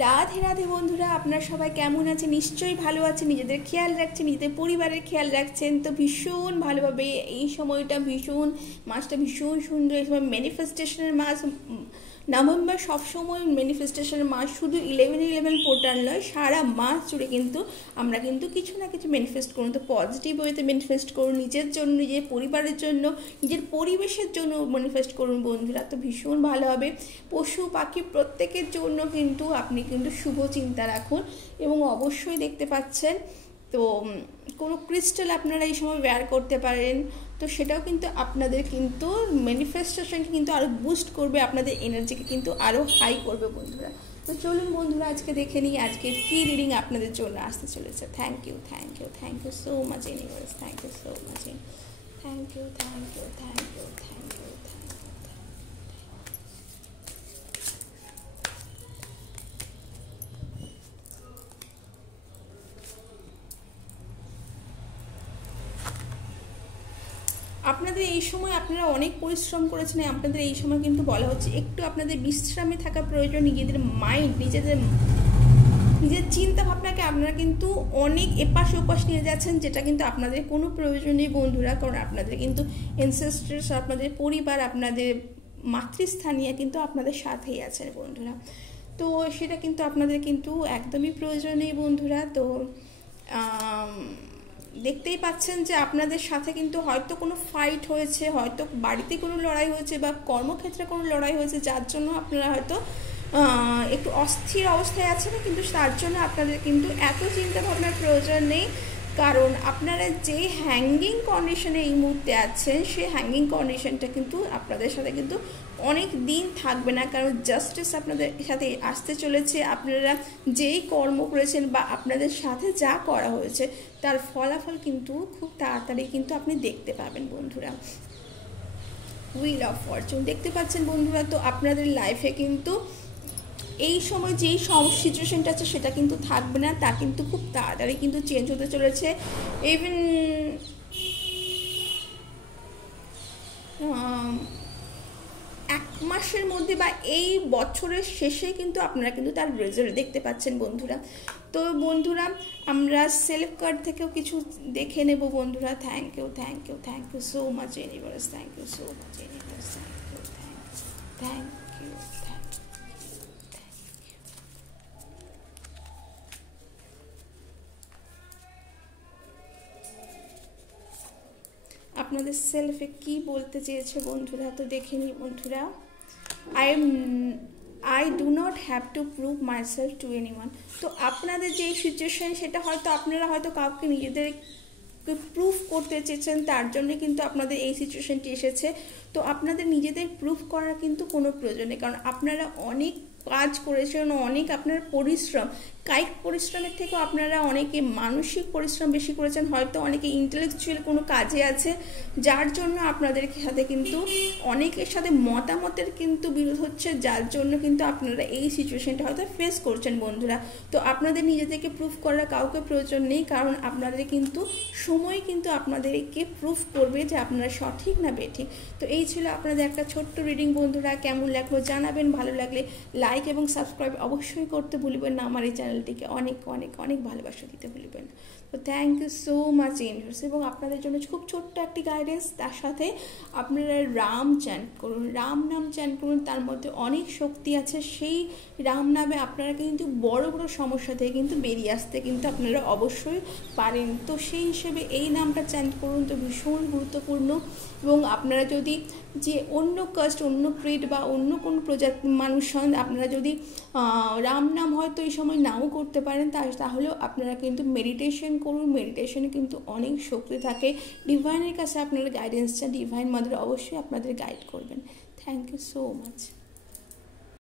রাধে রাধে বন্ধুরা, আপনারা সবাই কেমন আছেন? নিশ্চয়ই ভালো আছেন, নিজেদের খেয়াল রাখছেন, নিজেদের পরিবারের খেয়াল রাখছেন। তো ভীষণ ভালোভাবে এই সময়টা মাসটা ভীষণ সুন্দর। এই সময় ম্যানিফেস্টেশনের মাস। নভেম্বর সবসময় ম্যানিফেস্টেশনের মাস, শুধু 11/11 পোর্টাল নয়, সারা মাস জুড়ে কিন্তু আমরা কিন্তু কিছু না কিছু ম্যানিফেস্ট করুন। তো পজিটিভ ওয়েতে ম্যানিফেস্ট করুন, নিজের জন্য, নিজের পরিবারের জন্য, নিজের পরিবেশের জন্য ম্যানিফেস্ট করুন বন্ধুরা। তো ভীষণ ভালো হবে। পশু পাখি প্রত্যেকের জন্য কিন্তু আপনি কিন্তু শুভ চিন্তা রাখুন। এবং অবশ্যই দেখতে পাচ্ছেন তো কোনো ক্রিস্টাল আপনারা এই সময় ওয়্যার করতে পারেন। তো সেটাও কিন্তু আপনাদের কিন্তু ম্যানিফেস্টেশনকে কিন্তু আরও বুস্ট করবে, আপনাদের এনার্জিকে কিন্তু আরও হাই করবে বন্ধুরা। তো চলুন বন্ধুরা, আজকে দেখে নিই আজকে কী রিডিং আপনাদের জন্য আসতে চলেছে। Thank you so much universe, thank you so much, thank you. আপনাদের এই সময় আপনারা অনেক পরিশ্রম করেছেন, আপনাদের এই সময় কিন্তু বলা হচ্ছে একটু আপনাদের বিশ্রামে থাকা প্রয়োজন। নিজেদের মাইন্ড, নিজের চিন্তা ভাবনাকে আপনারা কিন্তু অনেক এপাশ ওপাশ নিয়ে যাচ্ছেন, যেটা কিন্তু আপনাদের কোনো প্রয়োজন নেই বন্ধুরা। কারণ আপনাদের কিন্তু এনসেস্টার্স, আপনাদের পরিবার, আপনাদের মাতৃস্থানীয় কিন্তু আপনাদের সাথেই আছেন বন্ধুরা। তো সেটা কিন্তু আপনাদের কিন্তু একদমই প্রয়োজন নেই বন্ধুরা। তো দেখতেই পাচ্ছেন যে আপনাদের সাথে কিন্তু হয়তো কোনো ফাইট হয়েছে, হয়তো বাড়িতে কোনো লড়াই হয়েছে, বা কর্মক্ষেত্রে কোনো লড়াই হয়েছে, যার জন্য আপনারা হয়তো একটু অস্থির অবস্থায় আছেন। কিন্তু তার জন্য আপনাদের কিন্তু এত চিন্তা ভাবনার প্রয়োজন নেই। কারণ আপনারা যে হ্যাঙ্গিং কন্ডিশনে এই মুহূর্তে আছেন, সেই হ্যাঙ্গিং কন্ডিশনটা কিন্তু আপনাদের সাথে কিন্তু অনেক দিন থাকবে না। কারণ জাস্টিস আপনাদের সাথে আসতে চলেছে। আপনারা যেই কর্ম করেছেন বা আপনাদের সাথে যা করা হয়েছে, তার ফলাফল কিন্তু খুব তাড়াতাড়ি কিন্তু আপনি দেখতে পাবেন বন্ধুরা। হুইল অফ ফরচুন দেখতে পাচ্ছেন বন্ধুরা। তো আপনাদের লাইফে কিন্তু এই সময় যেই সিচুয়েশনটা আছে সেটা কিন্তু থাকবে না, তা কিন্তু খুব তাড়াতাড়ি কিন্তু চেঞ্জ হতে চলেছে। ইভেন এক মাসের মধ্যে বা এই বছরের শেষে কিন্তু আপনারা কিন্তু তার রেজাল্ট দেখতে পাচ্ছেন বন্ধুরা। তো বন্ধুরা, আমরা সেলফ কার্ড থেকেও কিছু দেখে নেব বন্ধুরা। Thank you so much universe, thank you so much universe, thank you. আপনাদের সেলফে কি বলতে চেয়েছে বন্ধুরা, তো দেখে নিই বন্ধুরা। I do not have to prove my self to anyone. তো আপনাদের যে সিচুয়েশন, সেটা হয়তো আপনারা হয়তো কাউকে নিজেদের প্রুফ করতে চেয়েছেন, তার জন্য কিন্তু আপনাদের এই সিচুয়েশনটি এসেছে। তো আপনাদের নিজেদের প্রুফ করার কিন্তু কোনো প্রয়োজন নেই, কারণ আপনারা অনেক কাজ করেছেন, অনেক আপনার পরিশ্রম, কায়িক পরিশ্রমের থেকেও আপনারা অনেকে মানসিক পরিশ্রম বেশি করেছেন। হয়তো অনেকে ইন্টেলেকচুয়াল কোনো কাজে আছে, যার জন্য আপনাদের সাথে কিন্তু অনেকের সাথে মতামতের কিন্তু বিরোধ হচ্ছে, যার জন্য কিন্তু আপনারা এই সিচুয়েশনটা হয়তো ফেস করছেন বন্ধুরা। তো আপনাদের নিজেদেরকে প্রুফ করার কাউকে প্রয়োজন নেই, কারণ আপনাদের কিন্তু সময় কিন্তু আপনাদেরকে প্রুফ করবে যে আপনারা সঠিক না বেঠিক। তো এই ছিল আপনাদের একটা ছোট্ট রিডিং বন্ধুরা। কেমন লাগলো জানাবেন, ভালো লাগলে লাইক এবং সাবস্ক্রাইব অবশ্যই করতে ভুলবেন না। আমার এই চ্যানেলটিকে অনেক অনেক অনেক ভালোবাসা দিতে ভুলবেন না। তো thank you so much universe. এবং আপনাদের জন্য খুব ছোট্ট একটি গাইডেন্স, তার সাথে আপনারা রাম চ্যান্ট করুন, রাম নাম চ্যান্ট করুন। তার মধ্যে অনেক শক্তি আছে। সেই রাম নামে আপনারা কিন্তু বড় বড় সমস্যা থেকে কিন্তু বেরিয়ে আসতে কিন্তু আপনারা অবশ্যই পারেন। তো সেই হিসেবে এই নামটা চ্যান্ট করুন, তো ভীষণ গুরুত্বপূর্ণ। এবং আপনারা যদি যে অন্য কাস্ট, অন্য ক্রিড বা অন্য কোনো প্রজাতির মানুষ হন, আপনারা যদি রাম নাম হয়তো এই সময় নাও করতে পারেন, তাহলেও আপনারা কিন্তু মেডিটেশন করুন। মেডিটেশনে কিন্তু অনেক শক্তি থাকে। ডিভাইনের কাছে আপনারা গাইডেন্স চান, ডিভাইন মাদার অবশ্যই আপনাদের গাইড করবেন। Thank you so much.